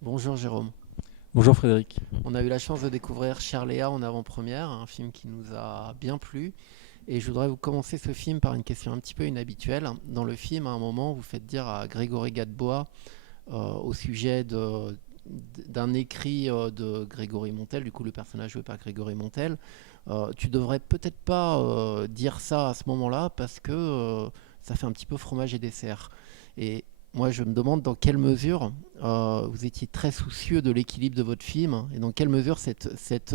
Bonjour Jérôme. Bonjour Frédéric. On a eu la chance de découvrir Cher Léa en avant-première, un film qui nous a bien plu. Et je voudrais vous commencer ce film par une question un petit peu inhabituelle. Dans le film, à un moment, vous faites dire à Grégory Gadebois, au sujet d'un écrit de Grégory Montel, du coup le personnage joué par Grégory Montel, tu devrais peut-être pas dire ça à ce moment-là parce que ça fait un petit peu fromage et dessert. Et moi je me demande dans quelle mesure vous étiez très soucieux de l'équilibre de votre film et dans quelle mesure cette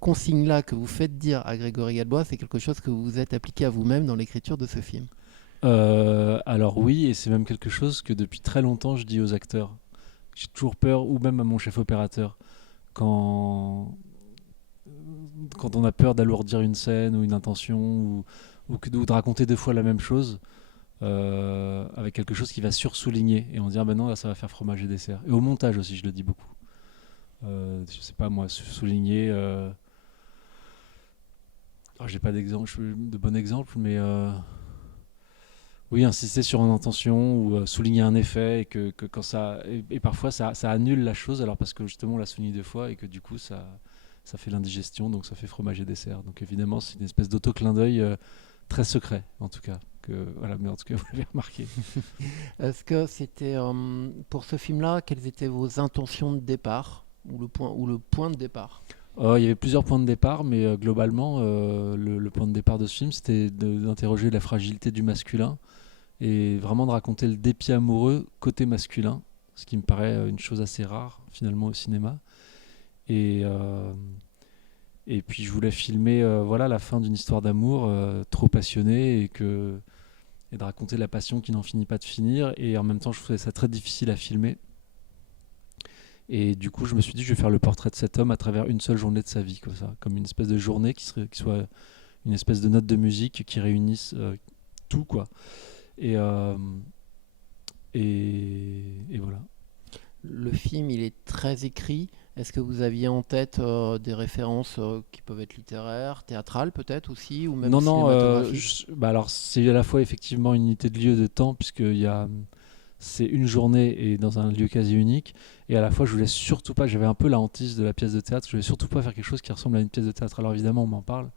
consigne-là que vous faites dire à Grégory Gadebois, c'est quelque chose que vous vous êtes appliqué à vous-même dans l'écriture de ce film. Alors oui, et c'est même quelque chose que depuis très longtemps je dis aux acteurs. J'ai toujours peur, ou même à mon chef opérateur, quand, quand on a peur d'alourdir une scène ou une intention, ou de raconter deux fois la même chose, avec quelque chose qui va sursouligner. Et on dit, ah ben non, là ça va faire fromage et dessert. Et au montage aussi, je le dis beaucoup. Je sais pas moi, souligner. Alors, j'ai pas d'exemple, de bon exemple, mais oui, insister sur une intention ou souligner un effet et que quand ça et parfois ça annule la chose alors parce que justement on l'a souligné deux fois et que du coup ça fait l'indigestion donc ça fait fromage et dessert. Donc évidemment c'est une espèce d'auto-clin d'œil très secret en tout cas que voilà mais en tout cas vous l'avez remarqué. Est-ce que c'était pour ce film-là, quelles étaient vos intentions de départ ou le point de départ? Il y avait plusieurs points de départ mais globalement le point de départ de ce film c'était d'interroger la fragilité du masculin et vraiment de raconter le dépit amoureux côté masculin, ce qui me paraît une chose assez rare finalement au cinéma. Et, euh, et puis je voulais filmer voilà, la fin d'une histoire d'amour trop passionnée et de raconter la passion qui n'en finit pas de finir. Et en même temps, je trouvais ça très difficile à filmer. Et du coup, je me suis dit, je vais faire le portrait de cet homme à travers une seule journée de sa vie, comme ça, comme une espèce de journée qui soit une espèce de note de musique qui réunisse tout, quoi. Et, euh, et voilà. Le film, il est très écrit. Est-ce que vous aviez en tête des références qui peuvent être littéraires, théâtrales peut-être aussi, ou même Non, non, cinématographiques? bah alors c'est à la fois effectivement une unité de lieu de temps, c'est une journée et dans un lieu quasi unique, et à la fois je voulais surtout pas, j'avais un peu la hantise de la pièce de théâtre, je voulais surtout pas faire quelque chose qui ressemble à une pièce de théâtre. Alors évidemment on m'en parle,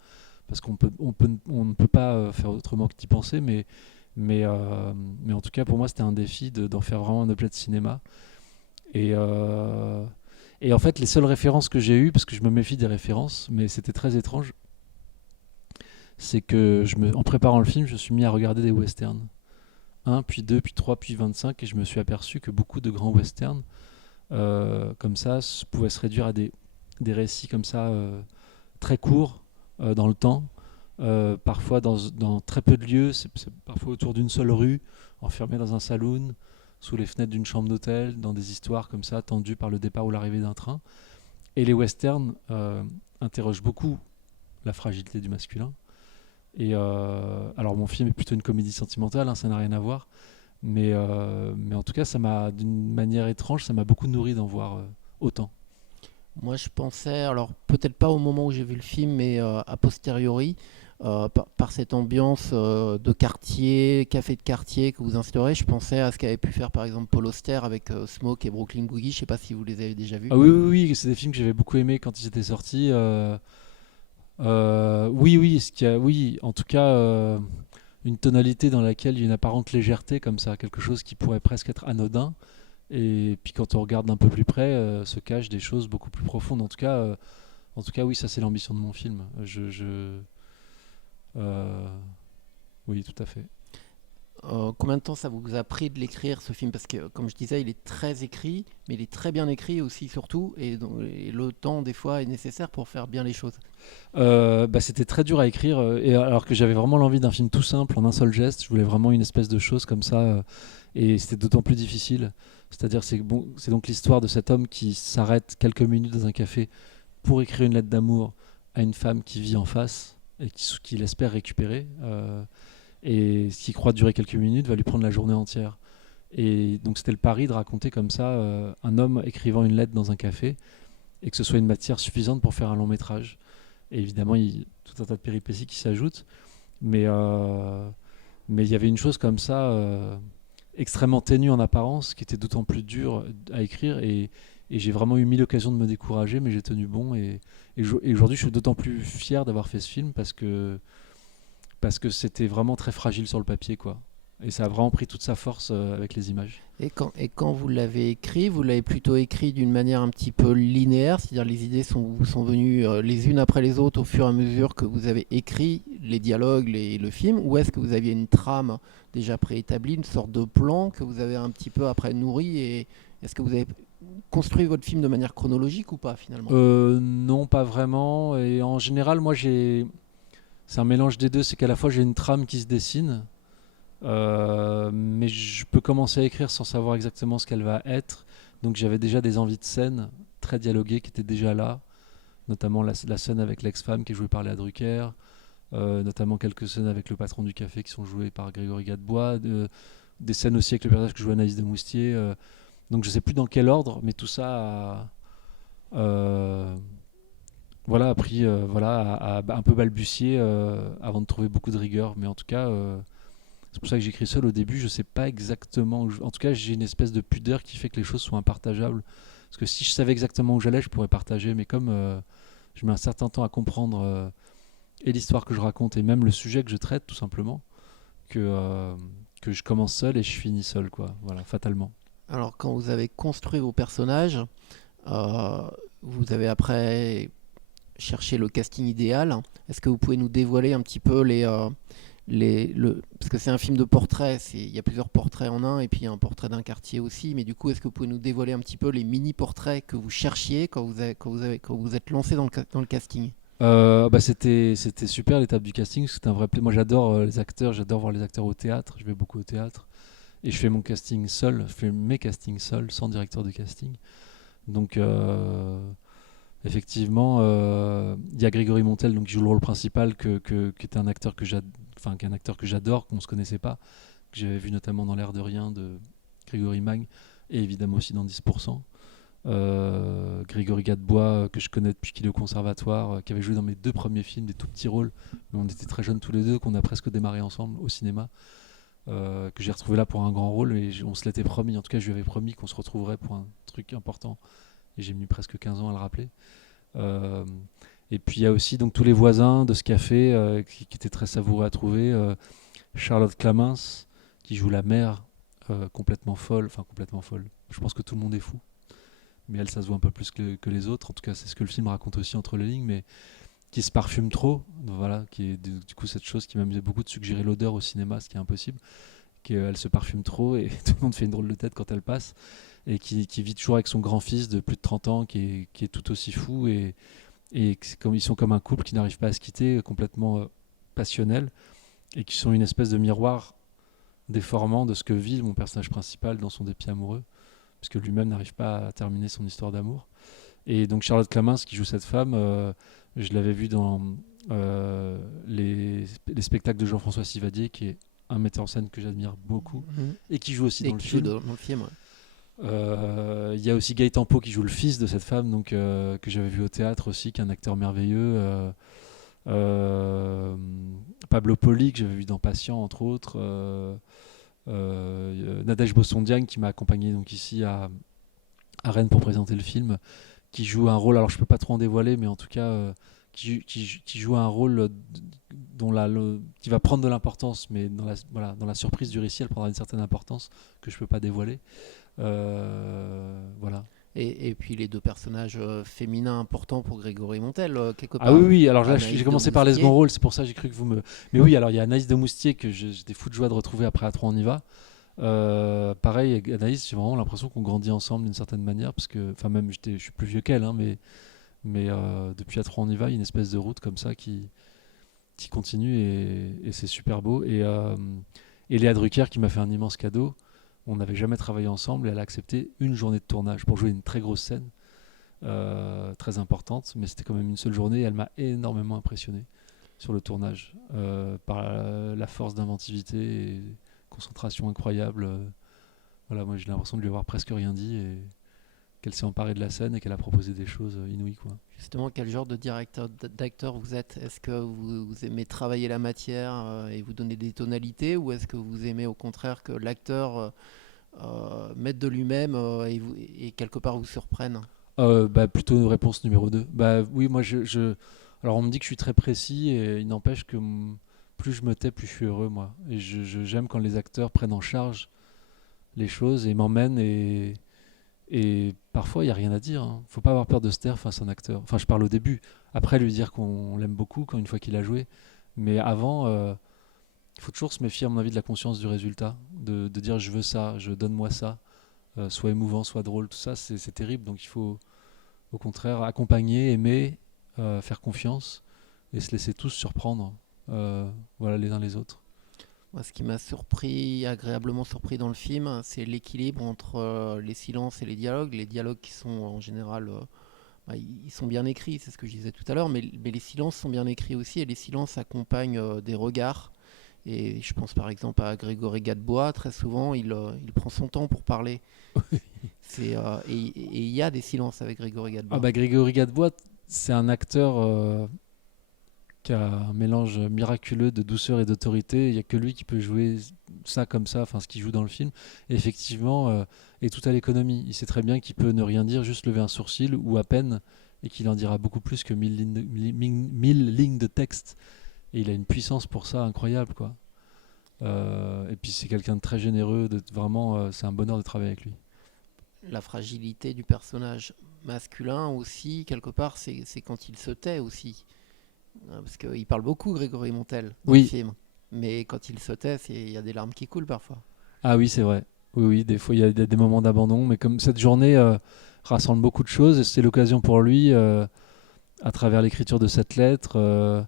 parce on ne peut pas faire autrement que d'y penser, mais, euh, mais en tout cas pour moi c'était un défi d'en faire vraiment un objet de cinéma. Et, euh, et en fait les seules références que j'ai eues, parce que je me méfie des références, mais c'était très étrange, c'est que en préparant le film, je me suis mis à regarder des westerns. Un, puis deux, puis trois, puis 25, et je me suis aperçu que beaucoup de grands westerns, comme ça, pouvaient se réduire à des récits comme ça, très courts dans le temps, parfois dans très peu de lieux, c'est parfois autour d'une seule rue, enfermé dans un saloon, sous les fenêtres d'une chambre d'hôtel, dans des histoires comme ça, tendues par le départ ou l'arrivée d'un train. Et les westerns interrogent beaucoup la fragilité du masculin. Alors mon film est plutôt une comédie sentimentale, hein, ça n'a rien à voir. Mais en tout cas, d'une manière étrange, ça m'a beaucoup nourri d'en voir autant. Moi, je pensais, alors peut-être pas au moment où j'ai vu le film, mais a posteriori, par cette ambiance de quartier, café de quartier que vous instaurez, je pensais à ce qu'avait pu faire par exemple Paul Auster avec Smoke et Brooklyn Boogie. Je sais pas si vous les avez déjà vus. Ah oui, oui, oui, c'est des films que j'avais beaucoup aimés quand ils étaient sortis. Oui, oui, oui, en tout cas, une tonalité dans laquelle il y a une apparente légèreté comme ça, quelque chose qui pourrait presque être anodin. Et puis quand on regarde d'un peu plus près, se cachent des choses beaucoup plus profondes. En tout cas, oui, ça c'est l'ambition de mon film. Euh, oui, tout à fait. Combien de temps ça vous a pris de l'écrire ce film? Parce que comme je disais, il est très écrit, mais il est très bien écrit aussi surtout, et le temps des fois est nécessaire pour faire bien les choses. Bah, c'était très dur à écrire, et alors que j'avais vraiment l'envie d'un film tout simple, en un seul geste. Je voulais vraiment une espèce de chose comme ça, et c'était d'autant plus difficile. C'est-à-dire, c'est donc l'histoire de cet homme qui s'arrête quelques minutes dans un café pour écrire une lettre d'amour à une femme qui vit en face et qu'il espère récupérer. Et ce qui croit durer quelques minutes va lui prendre la journée entière. Et donc c'était le pari de raconter comme ça un homme écrivant une lettre dans un café et que ce soit une matière suffisante pour faire un long métrage. Et évidemment, il y a tout un tas de péripéties qui s'ajoutent. Mais mais il y avait une chose comme ça. extrêmement ténu en apparence, qui était d'autant plus dur à écrire. Et j'ai vraiment eu mille occasions de me décourager, mais j'ai tenu bon. Et aujourd'hui, je suis d'autant plus fier d'avoir fait ce film parce que c'était vraiment très fragile sur le papier, quoi. Et ça a vraiment pris toute sa force avec les images. Et quand vous l'avez écrit, vous l'avez plutôt écrit d'une manière un petit peu linéaire, c'est-à-dire les idées vous sont venues les unes après les autres au fur et à mesure que vous avez écrit les dialogues, le film, ou est-ce que vous aviez une trame déjà préétablie, une sorte de plan que vous avez un petit peu après nourri, et est-ce que vous avez construit votre film de manière chronologique ou pas finalement? Non, pas vraiment. Et en général, moi, c'est un mélange des deux. C'est qu'à la fois, j'ai une trame qui se dessine, mais je peux commencer à écrire sans savoir exactement ce qu'elle va être. Donc j'avais déjà des envies de scène très dialoguées qui étaient déjà là, notamment la scène avec l'ex-femme qui est jouée par Léa Drucker, notamment quelques scènes avec le patron du café qui sont jouées par Grégory Gadebois, des scènes aussi avec le personnage que joue Anaïs de Moustier. Donc je sais plus dans quel ordre, mais tout ça a pris à un peu balbutier avant de trouver beaucoup de rigueur. Mais en tout cas, c'est pour ça que j'écris seul au début. Je sais pas exactement en tout cas, j'ai une espèce de pudeur qui fait que les choses sont impartageables. Parce que si je savais exactement où j'allais, je pourrais partager. Mais comme je mets un certain temps à comprendre et l'histoire que je raconte et même le sujet que je traite, tout simplement, que, euh, que je commence seul et je finis seul, quoi. Voilà, fatalement. Alors quand vous avez construit vos personnages, euh, vous avez après cherché le casting idéal. Est-ce que vous pouvez nous dévoiler un petit peu parce que c'est un film de portrait, il y a plusieurs portraits en un, et puis il y a un portrait d'un quartier aussi, mais du coup, est-ce que vous pouvez nous dévoiler un petit peu les mini-portraits que vous cherchiez quand vous êtes lancé dans le casting? C'était super l'étape du casting. C'était un vrai Moi, j'adore les acteurs, j'adore voir les acteurs au théâtre. Je vais beaucoup au théâtre. Et je fais mon casting seul, je fais mes castings seul, sans directeur de casting. Donc, effectivement, il y a Grégory Montel donc, qui joue le rôle principal, qui est un acteur qui est un acteur que j'adore, qu'on ne se connaissait pas, que j'avais vu notamment dans L'air de rien de Grégory Mag, et évidemment aussi dans 10%. Grégory Gadebois, que je connais depuis qu'il est au conservatoire, qui avait joué dans mes deux premiers films, des tout petits rôles, mais on était très jeunes tous les deux, qu'on a presque démarré ensemble au cinéma, que j'ai retrouvé là pour un grand rôle, et on se l'était promis, en tout cas je lui avais promis qu'on se retrouverait pour un truc important, et j'ai mis presque 15 ans à le rappeler. Euh, et puis il y a aussi donc tous les voisins de ce café qui étaient très savoureux à trouver. Charlotte Clamins, qui joue la mère, complètement folle, enfin complètement folle. Je pense que tout le monde est fou, mais elle, ça se voit un peu plus que les autres. En tout cas, c'est ce que le film raconte aussi entre les lignes, mais qui se parfume trop. Voilà, qui est du coup cette chose qui m'amusait beaucoup de suggérer l'odeur au cinéma, ce qui est impossible. Elle se parfume trop et tout le monde fait une drôle de tête quand elle passe. Et qui vit toujours avec son grand-fils de plus de 30 ans, qui est tout aussi fou. Et comme ils sont comme un couple qui n'arrive pas à se quitter, complètement passionnel, et qui sont une espèce de miroir déformant de ce que vit mon personnage principal dans son dépit amoureux, parce que lui-même n'arrive pas à terminer son histoire d'amour. Et donc Charlotte Clamins, qui joue cette femme, je l'avais vue dans les spectacles de Jean-François Sivadier, qui est un metteur en scène que j'admire beaucoup, Mhm. et qui joue aussi Et dans le qui joue film. dans le film, ouais. Il y a aussi Gaëtan Pau qui joue le fils de cette femme, donc, que j'avais vu au théâtre aussi, qui est un acteur merveilleux. Pablo Poli, que j'avais vu dans Patient, entre autres. Nadège Bossondiagne, qui m'a accompagné donc ici à Rennes pour présenter le film, qui joue un rôle, alors je peux pas trop en dévoiler, mais en tout cas, qui joue un rôle qui va prendre de l'importance, mais dans la surprise du récit, elle prendra une certaine importance que je peux pas dévoiler. Voilà. Et puis les deux personnages féminins importants pour Grégory Montel, quelque Ah oui, part. oui, alors là j'ai Anaïs de commencé par les seconds Moustier. rôles, c'est pour ça que j'ai cru que vous me. Mais oui, alors il y a Anaïs de Moustier que j'étais fou de joie de retrouver après À 3 on y va. Pareil, avec Anaïs, j'ai vraiment l'impression qu'on grandit ensemble d'une certaine manière, parce que, enfin, même je suis plus vieux qu'elle, hein, mais depuis À 3 on y va, il y a une espèce de route comme ça qui continue et c'est super beau. Et Léa Drucker qui m'a fait un immense cadeau. On n'avait jamais travaillé ensemble et elle a accepté une journée de tournage pour jouer une très grosse scène, très importante, mais c'était quand même une seule journée et elle m'a énormément impressionné sur le tournage par la force d'inventivité et concentration incroyable. Voilà, moi j'ai l'impression de lui avoir presque rien dit et qu'elle s'est emparée de la scène et qu'elle a proposé des choses inouïes, quoi. Justement, quel genre de directeur d'acteur vous êtes? Est-ce que vous aimez travailler la matière et vous donner des tonalités, ou est-ce que vous aimez au contraire que l'acteur mette de lui-même et quelque part vous surprenne? Bah, plutôt réponse numéro 2. Bah oui, moi alors on me dit que je suis très précis et il n'empêche que plus je me tais, plus je suis heureux, moi. Et j'aime quand les acteurs prennent en charge les choses et m'emmènent et parfois il n'y a rien à dire, hein. Faut pas avoir peur de se taire face à un acteur. Enfin, je parle au début. Après, lui dire qu'on l'aime beaucoup quand une fois qu'il a joué. Mais avant, il faut toujours se méfier, à mon avis, de la conscience du résultat. De dire je veux ça, je donne-moi ça. Soit émouvant, soit drôle, tout ça, c'est terrible. Donc il faut au contraire accompagner, aimer, faire confiance et se laisser tous surprendre, voilà, les uns les autres. Moi, ce qui m'a surpris, agréablement surpris dans le film, c'est l'équilibre entre les silences et les dialogues. Les dialogues qui sont en général, bah, ils sont bien écrits, c'est ce que je disais tout à l'heure, mais les silences sont bien écrits aussi, et les silences accompagnent des regards. Et je pense par exemple à Grégory Gadebois, très souvent il prend son temps pour parler. Et il y a des silences avec Grégory Ah Gadebois. bah Grégory Gadebois, c'est un acteur qui a un mélange miraculeux de douceur et d'autorité. Il n'y a que lui qui peut jouer ça comme ça, enfin ce qu'il joue dans le film. Et effectivement, et tout à l'économie. Il sait très bien qu'il peut ne rien dire, juste lever un sourcil ou à peine, et qu'il en dira beaucoup plus que 1000 lignes de texte. Et il a une puissance pour ça incroyable, quoi. Et puis c'est quelqu'un de très généreux, vraiment, c'est un bonheur de travailler avec lui. La fragilité du personnage masculin aussi, quelque part, c'est quand il se tait aussi. Parce qu'il parle beaucoup, Grégory Montel, dans le Oui, film. Mais quand il se tait, il y a des larmes qui coulent parfois. ah oui, c'est vrai. Oui, oui, des fois il y a des moments d'abandon, mais comme cette journée rassemble beaucoup de choses, et c'est l'occasion pour lui, à travers l'écriture de cette lettre,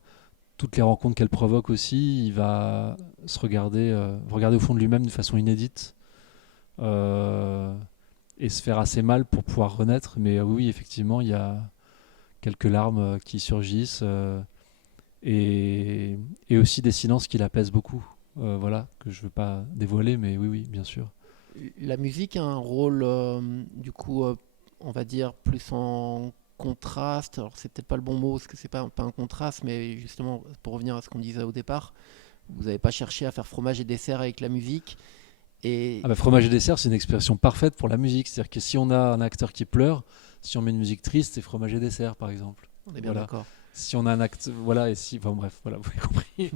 toutes les rencontres qu'elle provoque aussi, il va se regarder au fond de lui-même de façon inédite, euh, et se faire assez mal pour pouvoir renaître. Mais oui, effectivement, il y a quelques larmes qui surgissent, et, et aussi des silences qui l'apaisent beaucoup. Voilà, que je ne veux pas dévoiler, mais oui, oui, bien sûr. La musique a un rôle, du coup, on va dire, plus en contraste. Alors, c'est peut-être pas le bon mot, parce que c'est pas un contraste, mais justement, pour revenir à ce qu'on disait au départ, vous n'avez pas cherché à faire fromage et dessert avec la musique. Ah Et bah, fromage et dessert, c'est une expression parfaite pour la musique. C'est-à-dire que si on a un acteur qui pleure, si on met une musique triste, c'est fromage et dessert, par exemple. on est bien Voilà. d'accord. Si on a un acte, voilà, et si, enfin bref, voilà, vous avez compris.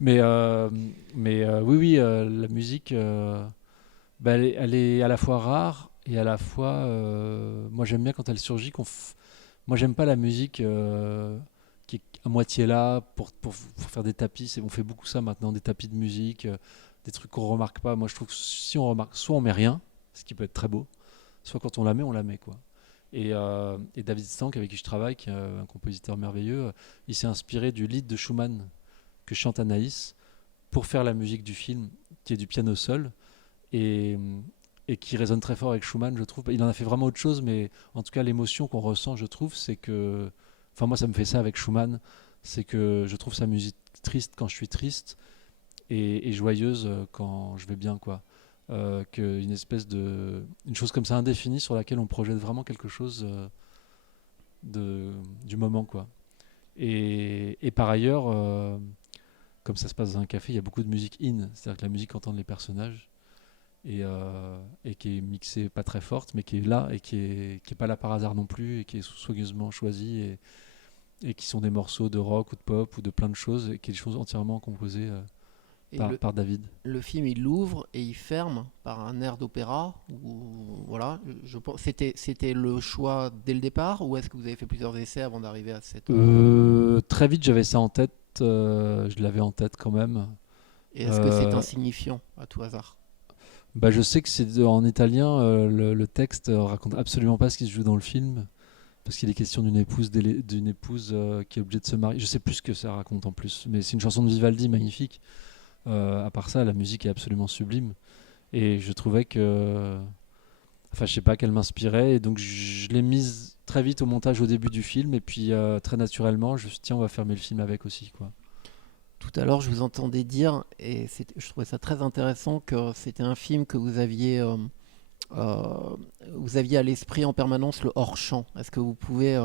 mais oui, oui, la musique, bah, elle est à la fois rare et à la fois, moi j'aime bien quand elle surgit. Moi j'aime pas la musique qui est à moitié là pour faire des tapis. On fait beaucoup ça maintenant, des tapis de musique, des trucs qu'on remarque pas. Moi je trouve que si on remarque, soit on met rien, ce qui peut être très beau, soit quand on la met, quoi. Et David Stank, avec qui je travaille, qui est un compositeur merveilleux, il s'est inspiré du lied de Schumann que chante Anaïs pour faire la musique du film, qui est du piano seul, et, et qui résonne très fort avec Schumann, je trouve. Il en a fait vraiment autre chose, mais en tout cas, l'émotion qu'on ressent, je trouve, c'est que. Enfin, moi, ça me fait ça avec Schumann, c'est que je trouve sa musique triste quand je suis triste et joyeuse quand je vais bien, quoi. Qu'une espèce de. Une chose comme ça indéfinie sur laquelle on projette vraiment quelque chose du moment, quoi. Et par ailleurs, comme ça se passe dans un café, il y a beaucoup de musique in, c'est-à-dire que la musique qu'entendent les personnages et qui est mixée pas très forte, mais qui est là et qui est pas là par hasard non plus et qui est soigneusement choisie et qui sont des morceaux de rock ou de pop ou de plein de choses et qui est des choses entièrement composées Et par David. le film, il l'ouvre et il ferme par un air d'opéra. Voilà, c'était le choix dès le départ, ou est-ce que vous avez fait plusieurs essais avant d'arriver à cette. Très vite, j'avais ça en tête, je l'avais en tête quand même. Et est-ce que c'est Euh, insignifiant à tout hasard? Bah, je sais que en italien, le texte raconte absolument pas ce qui se joue dans le film, parce qu'il est question d'une épouse qui est obligée de se marier. Je sais plus ce que ça raconte en plus, mais c'est une chanson de Vivaldi magnifique. À part ça, la musique est absolument sublime, et je trouvais que, enfin, je sais pas, qu'elle m'inspirait, et donc je l'ai mise très vite au montage au début du film, et puis très naturellement, je me suis dit, tiens, on va fermer le film avec aussi, quoi. Tout à l'heure, je vous entendais dire, et je trouvais ça très intéressant, que c'était un film que vous aviez euh, vous aviez à l'esprit en permanence le hors-champ. Est-ce que vous pouvez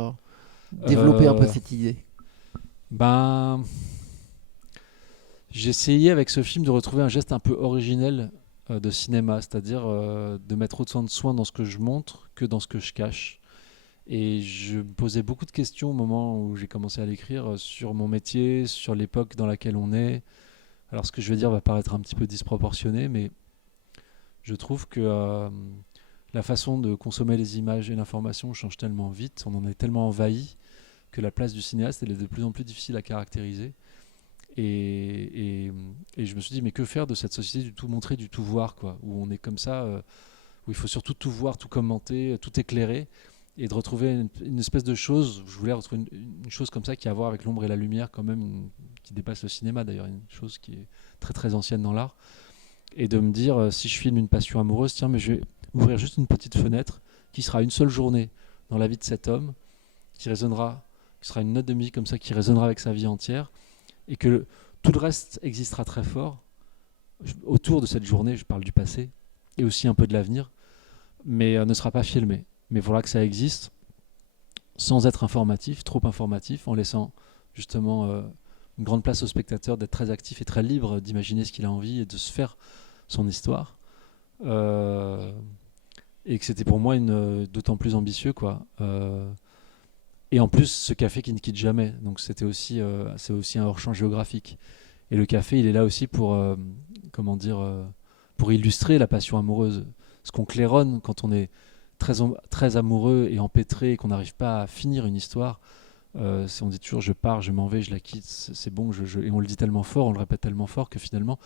développer un peu Euh, cette idée? ben, j'ai essayé avec ce film de retrouver un geste un peu originel de cinéma, c'est-à-dire de mettre autant de soin dans ce que je montre que dans ce que je cache. Et je me posais beaucoup de questions au moment où j'ai commencé à l'écrire sur mon métier, sur l'époque dans laquelle on est. Alors ce que je vais dire va paraître un petit peu disproportionné, mais je trouve que la façon de consommer les images et l'information change tellement vite, on en est tellement envahi que la place du cinéaste elle est de plus en plus difficile à caractériser. Et, et, et je me suis dit, mais que faire de cette société du tout montrer, du tout voir, quoi, où on est comme ça, où il faut surtout tout voir, tout commenter, tout éclairer, et de retrouver une espèce de chose. Je voulais retrouver une chose comme ça qui a à voir avec l'ombre et la lumière, quand même, qui dépasse le cinéma d'ailleurs, une chose qui est très très ancienne dans l'art. Et de me dire, si je filme une passion amoureuse, tiens, mais je vais ouvrir juste une petite fenêtre qui sera une seule journée dans la vie de cet homme, qui résonnera, qui sera une note de musique comme ça, qui résonnera avec sa vie entière, et que tout le reste existera très fort autour de cette journée. Je parle du passé et aussi un peu de l'avenir, mais ne sera pas filmé. Mais voilà que ça existe sans être informatif, trop informatif, en laissant justement une grande place au spectateur d'être très actif et très libre d'imaginer ce qu'il a envie et de se faire son histoire. Euh, et que c'était pour moi d'autant plus ambitieux, quoi. Et en plus, ce café qui ne quitte jamais. Donc c'est aussi un hors-champ géographique. Et le café, il est là aussi pour, comment dire, pour illustrer la passion amoureuse. Ce qu'on claironne quand on est très amoureux et empêtré et qu'on n'arrive pas à finir une histoire. On dit toujours je pars, je m'en vais, je la quitte, c'est bon. Et on le dit tellement fort, on le répète tellement fort que finalement,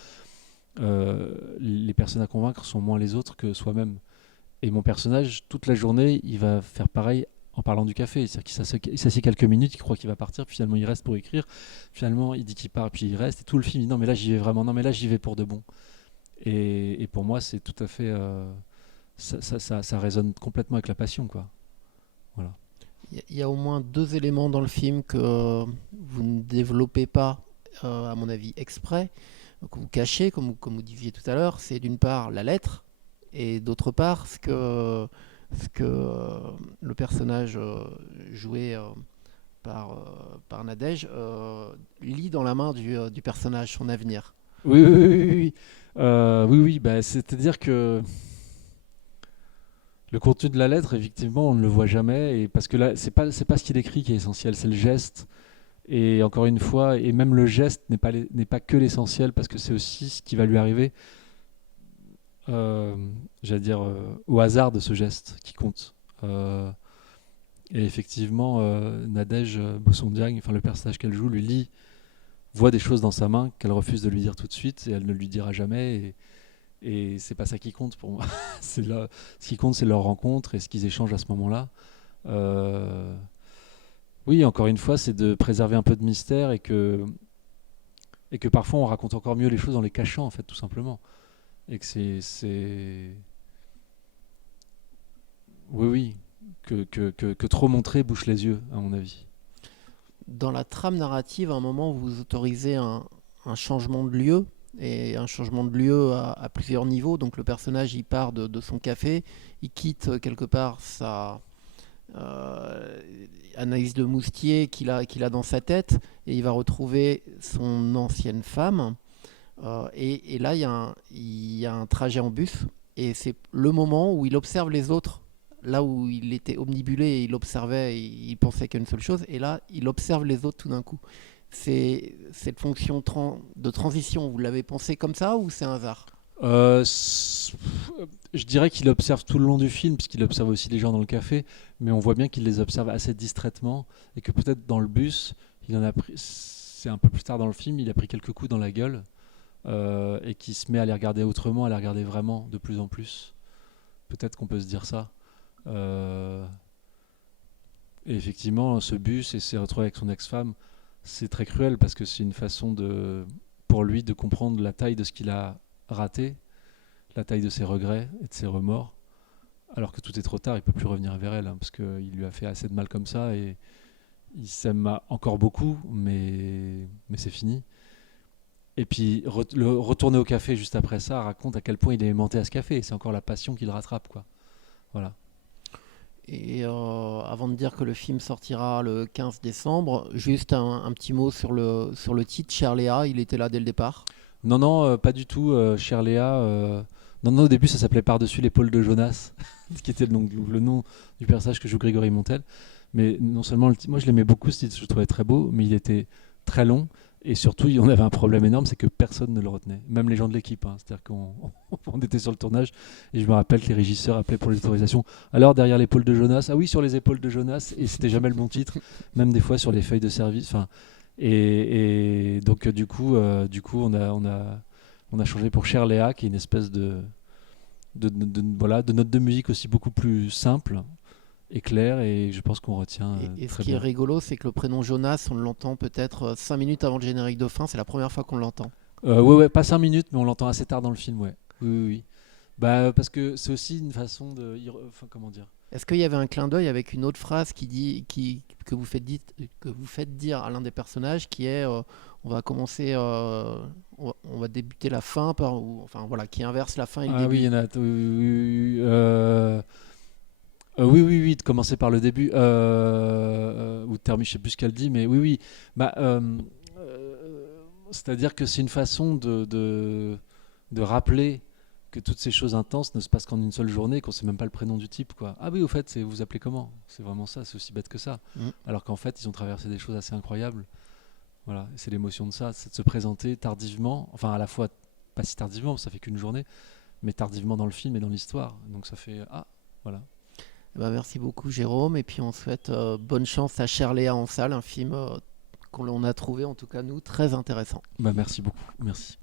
les personnes à convaincre sont moins les autres que soi-même. Et mon personnage, toute la journée, il va faire pareil en parlant du café. C'est-à-dire qu'il s'assied quelques minutes, il croit qu'il va partir, puis finalement il reste pour écrire. Finalement, il dit qu'il part, puis il reste. Et tout le film, il dit non, mais là j'y vais vraiment, non, mais là j'y vais pour de bon. Et pour moi, c'est tout à fait. Ça résonne complètement avec la passion, quoi. Voilà. Il y a au moins deux éléments dans le film que vous ne développez pas, à mon avis, exprès, que vous cachez, comme vous disiez tout à l'heure. C'est d'une part la lettre, et d'autre part ce que le personnage joué par Nadège lit dans la main du personnage, son avenir. Oui, oui, oui, oui, oui. Oui, oui, bah, c'est-à-dire que le contenu de la lettre, effectivement, on ne le voit jamais, et parce que là, c'est pas ce qu'il écrit qui est essentiel, c'est le geste. Et encore une fois, et même le geste n'est pas que l'essentiel, parce que c'est aussi ce qui va lui arriver, euh, j'allais dire, au hasard de ce geste qui compte. Et effectivement, Nadège Bossondiagne, enfin le personnage qu'elle joue, lui lit, voit des choses dans sa main qu'elle refuse de lui dire tout de suite, et elle ne lui dira jamais. Et c'est pas ça qui compte pour moi. Ce qui compte, c'est leur rencontre et ce qu'ils échangent à ce moment-là. Euh, oui, encore une fois, c'est de préserver un peu de mystère et que parfois on raconte encore mieux les choses en les cachant, en fait, tout simplement. Et que oui, oui, que trop montrer bouche les yeux, à mon avis. Dans la trame narrative, à un moment, vous autorisez un changement de lieu, et un changement de lieu à plusieurs niveaux. Donc le personnage, il part de son café, il quitte quelque part sa euh, analyse de Moustier qu'il a dans sa tête, et il va retrouver son ancienne femme. Et là, il y a un trajet en bus, et c'est le moment où il observe les autres. Là où il était omnibulé et il observait, il pensait qu'à une seule chose, et là, il observe les autres tout d'un coup. C'est cette fonction de transition, vous l'avez pensé comme ça ou c'est un hasard? Euh, c- je dirais qu'il observe tout le long du film, puisqu'il observe aussi les gens dans le café, mais on voit bien qu'il les observe assez distraitement, et que peut-être dans le bus, il en a pris, c'est un peu plus tard dans le film, il a pris quelques coups dans la gueule, et qui se met à les regarder autrement, à les regarder vraiment de plus en plus. Peut-être qu'on peut se dire ça. Euh, et effectivement, ce bus et s'est retrouvé avec son ex-femme, c'est très cruel parce que c'est une façon pour lui de comprendre la taille de ce qu'il a raté, la taille de ses regrets et de ses remords, alors que tout est trop tard, il peut plus revenir vers elle, hein, parce qu'il lui a fait assez de mal comme ça et il s'aime encore beaucoup, mais c'est fini. Et puis retourner au café juste après ça raconte à quel point il est aimanté à ce café. Et c'est encore la passion qui le rattrape, quoi. Voilà. Et avant de dire que le film sortira le 15 décembre, juste un petit mot sur le titre, Cher Léa, il était là dès le départ. Non, non, pas du tout, cher Léa. Non, non, au début, ça s'appelait Par-dessus l'épaule de Jonas, ce qui était le nom du personnage que joue Grégory Montel. Mais non seulement, moi je l'aimais beaucoup, ce titre, je le trouvais très beau, mais il était très long. Et surtout, on avait un problème énorme, c'est que personne ne le retenait, même les gens de l'équipe, hein. C'est-à-dire qu'on on était sur le tournage, et je me rappelle que les régisseurs appelaient pour les autorisations. Alors, derrière l'épaule de Jonas, ah oui, sur les épaules de Jonas, et c'était jamais le bon titre, même des fois sur les feuilles de service. Enfin, et donc, on a changé pour Cher Léa, qui est une espèce voilà, de note de musique aussi beaucoup plus simple et claire, et je pense qu'on retient Et ce très qui est bien. rigolo, c'est que le prénom Jonas, on l'entend peut-être 5 minutes avant le générique de fin, c'est la première fois qu'on l'entend. Ouais, ouais, pas 5 minutes, mais on l'entend assez tard dans le film, ouais. Oui, oui, oui. Bah, parce que c'est aussi une façon de. Enfin, comment dire. Est-ce qu'il y avait un clin d'œil avec une autre phrase que vous faites dire à l'un des personnages qui est on va commencer, on va débuter la fin enfin voilà, qui inverse la fin et le Ah oui, il début. y en a. Oui, oui, oui, oui, oui, oui, oui, de commencer par le début. Ou de terminer, je sais plus ce qu'elle dit, mais oui, oui. Bah, c'est-à-dire que c'est une façon de rappeler que toutes ces choses intenses ne se passent qu'en une seule journée, qu'on sait même pas le prénom du type, quoi. Ah oui, au fait, vous vous appelez comment? C'est vraiment ça, c'est aussi bête que ça. Mm. Alors qu'en fait, ils ont traversé des choses assez incroyables. Voilà, et c'est l'émotion de ça, c'est de se présenter tardivement, enfin à la fois pas si tardivement, ça fait qu'une journée, mais tardivement dans le film et dans l'histoire. Donc ça fait voilà. Eh ben, merci beaucoup Jérôme et puis on souhaite bonne chance à Cher Léa en salle, un film qu'on a trouvé en tout cas nous très intéressant. Bah merci beaucoup, merci.